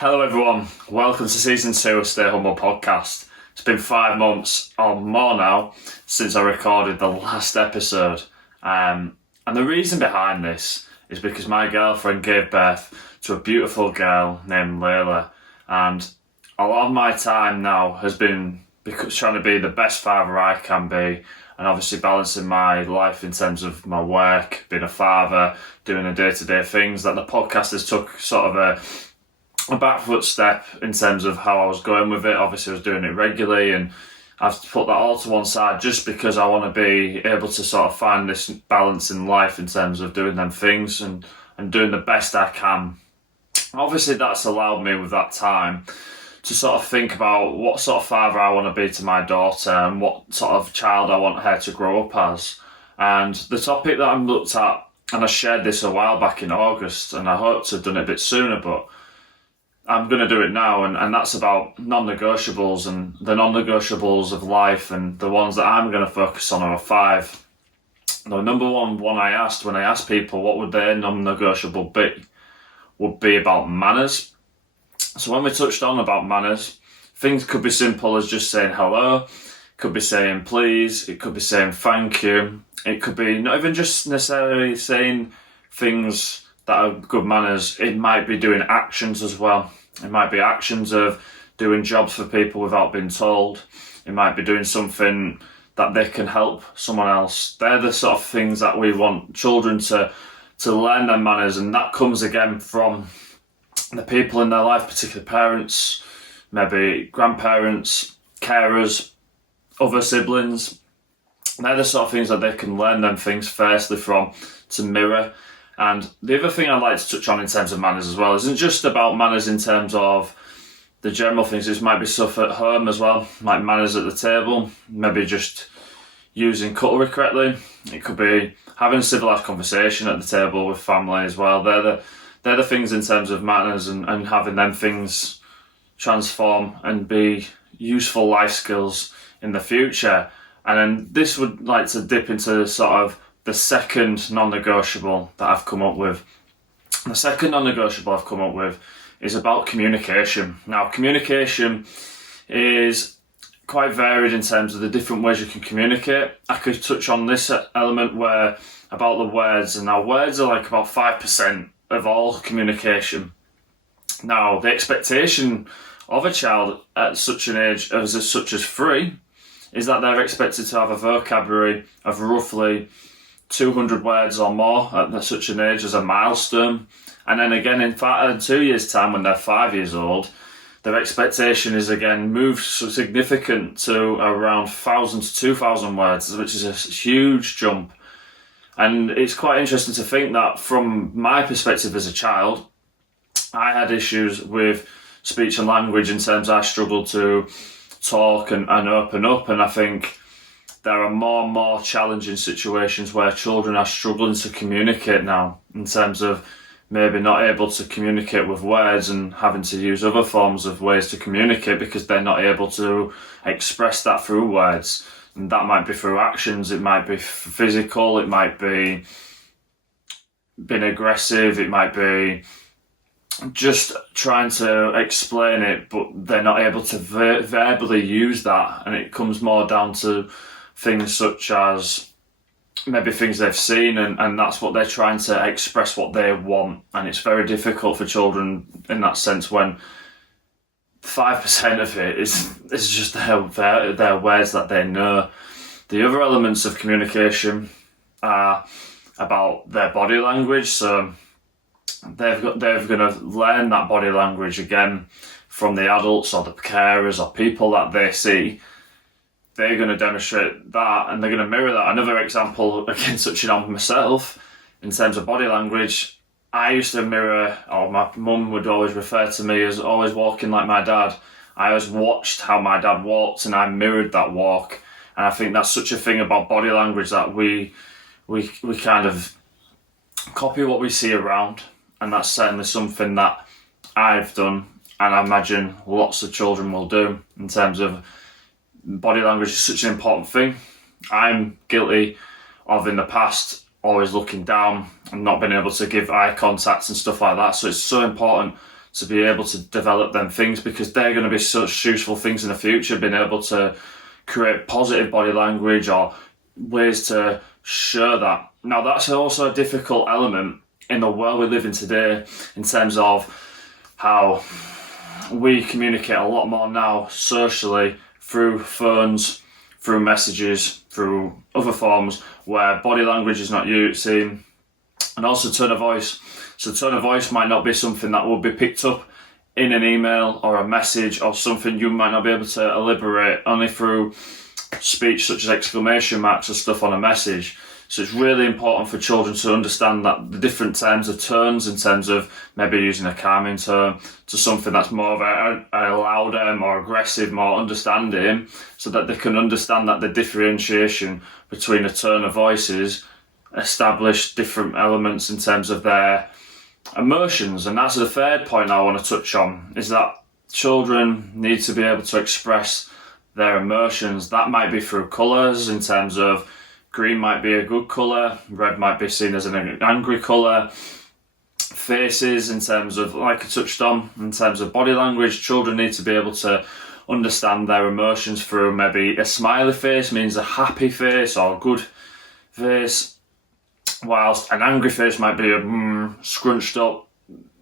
Hello everyone, welcome to season 2 of Stay Humble podcast. It's been 5 months or more now since I recorded the last episode. And the reason behind this is because my girlfriend gave birth to a beautiful girl named Layla. And a lot of my time now has been trying to be the best father I can be, and obviously balancing my life in terms of my work, being a father, doing the day-to-day things. That the podcast has took sort of a back foot step in terms of how I was going with it. Obviously I was doing it regularly, and I've put that all to one side just because I want to be able to sort of find this balance in life in terms of doing them things and doing the best I can. Obviously that's allowed me with that time to sort of think about what sort of father I want to be to my daughter and what sort of child I want her to grow up as. And the topic that I've looked at, and I shared this a while back in August, and I hope to have done it a bit sooner, but I'm going to do it now, and that's about non-negotiables and the non-negotiables of life, and the ones that I'm going to focus on are 5. The number one I asked when I asked people what would their non-negotiable be, would be about manners. So when we touched on about manners, things could be simple as just saying hello, could be saying please, it could be saying thank you, it could be not even just necessarily saying things that are good manners, it might be doing actions as well. It might be actions of doing jobs for people without being told. It might be doing something that they can help someone else. They're the sort of things that we want children to learn their manners, and that comes again from the people in their life, particularly parents, maybe grandparents, carers, other siblings. They're the sort of things that they can learn them things firstly from, to mirror. And the other thing I'd like to touch on in terms of manners as well isn't just about manners in terms of the general things. This might be stuff at home as well, like manners at the table, maybe just using cutlery correctly. It could be having a civilised conversation at the table with family as well. They're the things in terms of manners, and having them things transform and be useful life skills in the future. And then this would like to dip into sort of the second non-negotiable that I've come up with. The second non-negotiable I've come up with is about communication. Now, communication is quite varied in terms of the different ways you can communicate. I could touch on this element where about the words, and now words are like about 5% of all communication. Now, the expectation of a child at such an age such as 3 is that they're expected to have a vocabulary of roughly 200 words or more at such an age as a milestone. And then again in 2 years' time, when they're 5 years old, their expectation is again moved significant to around 1,000 to 2,000 words, which is a huge jump. And it's quite interesting to think that from my perspective as a child, I had issues with speech and language in terms I struggled to talk and open up, and I think there are more and more challenging situations where children are struggling to communicate now, in terms of maybe not able to communicate with words and having to use other forms of ways to communicate because they're not able to express that through words. And that might be through actions, it might be physical, it might be being aggressive, it might be just trying to explain it, but they're not able to verbally use that. And it comes more down to things such as maybe things they've seen, and that's what they're trying to express what they want. And it's very difficult for children in that sense when 5% of it is just their words that they know. The other elements of communication are about their body language. So they're going to learn that body language again from the adults or the carers or people that they see. They're going to demonstrate that, and they're going to mirror that. Another example, again, touching on myself, in terms of body language, I used to mirror, or my mum would always refer to me as always walking like my dad. I always watched how my dad walked, and I mirrored that walk. And I think that's such a thing about body language, that we kind of copy what we see around. And that's certainly something that I've done, and I imagine lots of children will do, in terms of body language is such an important thing. I'm guilty of, in the past, always looking down and not being able to give eye contact and stuff like that. So it's so important to be able to develop them things, because they're going to be such useful things in the future, being able to create positive body language or ways to show that. Now, that's also a difficult element in the world we live in today, in terms of how we communicate a lot more now socially through phones, through messages, through other forms where body language is not seen, and also tone of voice. So tone of voice might not be something that will be picked up in an email or a message, or something you might not be able to elaborate only through speech, such as exclamation marks or stuff on a message. So it's really important for children to understand that the different terms of tones, in terms of maybe using a calming tone to something that's more of a louder, more aggressive, more understanding, so that they can understand that the differentiation between a tone of voices establish different elements in terms of their emotions. And that's the third point I want to touch on, is that children need to be able to express their emotions. That might be through colours, in terms of green might be a good colour, red might be seen as an angry colour. Faces, in terms of, like I touched on, in terms of body language, children need to be able to understand their emotions through maybe a smiley face means a happy face or a good face, whilst an angry face might be a scrunched up,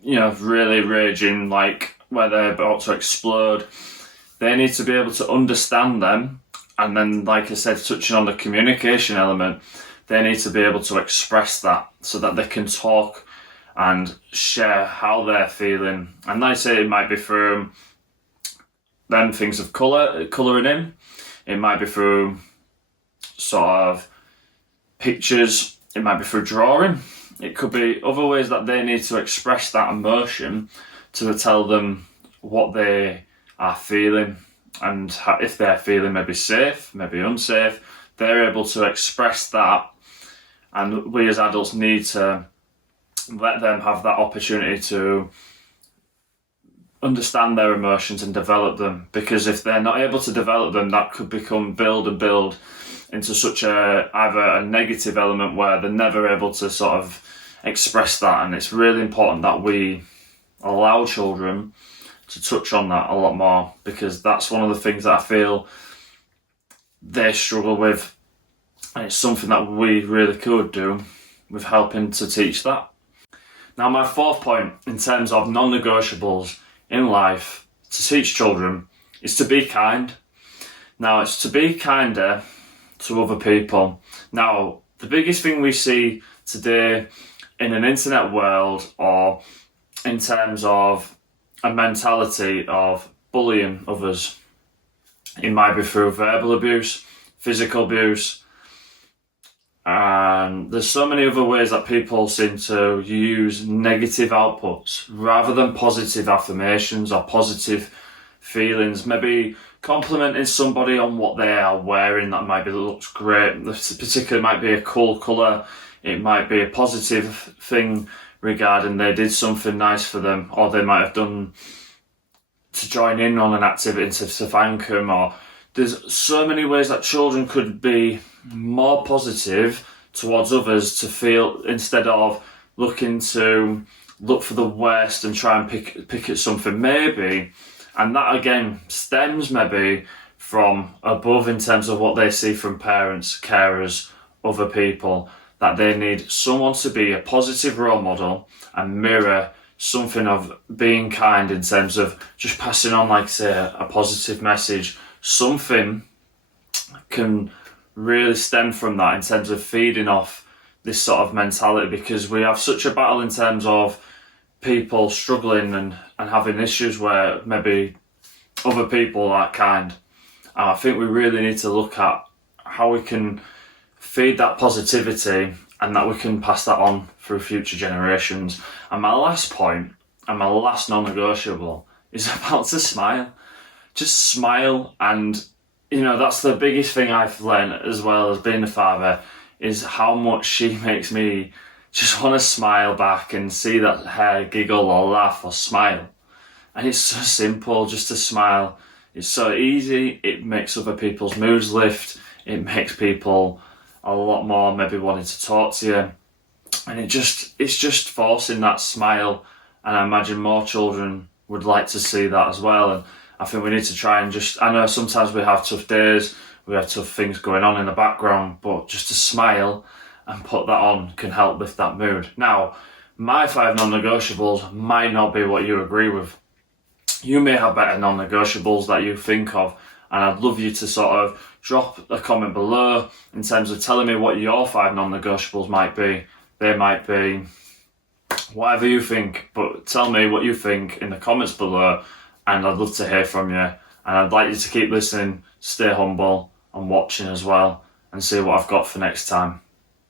really raging, like where they're about to explode. They need to be able to understand them. And then, like I said, touching on the communication element, they need to be able to express that so that they can talk and share how they're feeling. And like I say, it might be through them things of colouring in. It might be through sort of pictures. It might be through drawing. It could be other ways that they need to express that emotion to tell them what they are feeling. And if they're feeling maybe safe, maybe unsafe, they're able to express that. And we as adults need to let them have that opportunity to understand their emotions and develop them. Because if they're not able to develop them, that could build into such either a negative element where they're never able to sort of express that. And it's really important that we allow children to touch on that a lot more, because that's one of the things that I feel they struggle with, and it's something that we really could do with helping to teach that. Now, my fourth point in terms of non-negotiables in life to teach children is to be kind. Now, it's to be kinder to other people. Now, the biggest thing we see today in an internet world, or in terms of a mentality of bullying others, it might be through verbal abuse, physical abuse, and there's so many other ways that people seem to use negative outputs rather than positive affirmations or positive feelings. Maybe complimenting somebody on what they are wearing, that might be looks great, particularly might be a cool colour, it might be a positive thing regarding they did something nice for them, or they might have done to join in on an activity to thank them. Or there's so many ways that children could be more positive towards others to feel, instead of looking to look for the worst and try and pick at something maybe. And that again stems maybe from above, in terms of what they see from parents, carers, other people, that they need someone to be a positive role model and mirror something of being kind, in terms of just passing on, like say, a positive message. Something can really stem from that in terms of feeding off this sort of mentality, because we have such a battle in terms of people struggling and having issues where maybe other people aren't kind. And I think we really need to look at how we can feed that positivity and that we can pass that on through future generations. And my last point, and my last non-negotiable, is about to smile. Just smile. And that's the biggest thing I've learned, as well as being a father, is how much she makes me just want to smile back and see that her giggle or laugh or smile. And it's so simple just to smile. It's so easy. It makes other people's moods lift. It makes people a lot more maybe wanting to talk to you. And it's just forcing that smile and I imagine more children would like to see that as well. And I think we need to try and I know sometimes we have tough days, we have tough things going on in the background, but just to smile and put that on can help lift that mood. Now, my 5 non-negotiables might not be what you agree with. You may have better non-negotiables that you think of, and I'd love you to sort of drop a comment below in terms of telling me what your 5 non-negotiables might be. They might be whatever you think, but tell me what you think in the comments below, and I'd love to hear from you. And I'd like you to keep listening, stay humble and watching as well, and see what I've got for next time.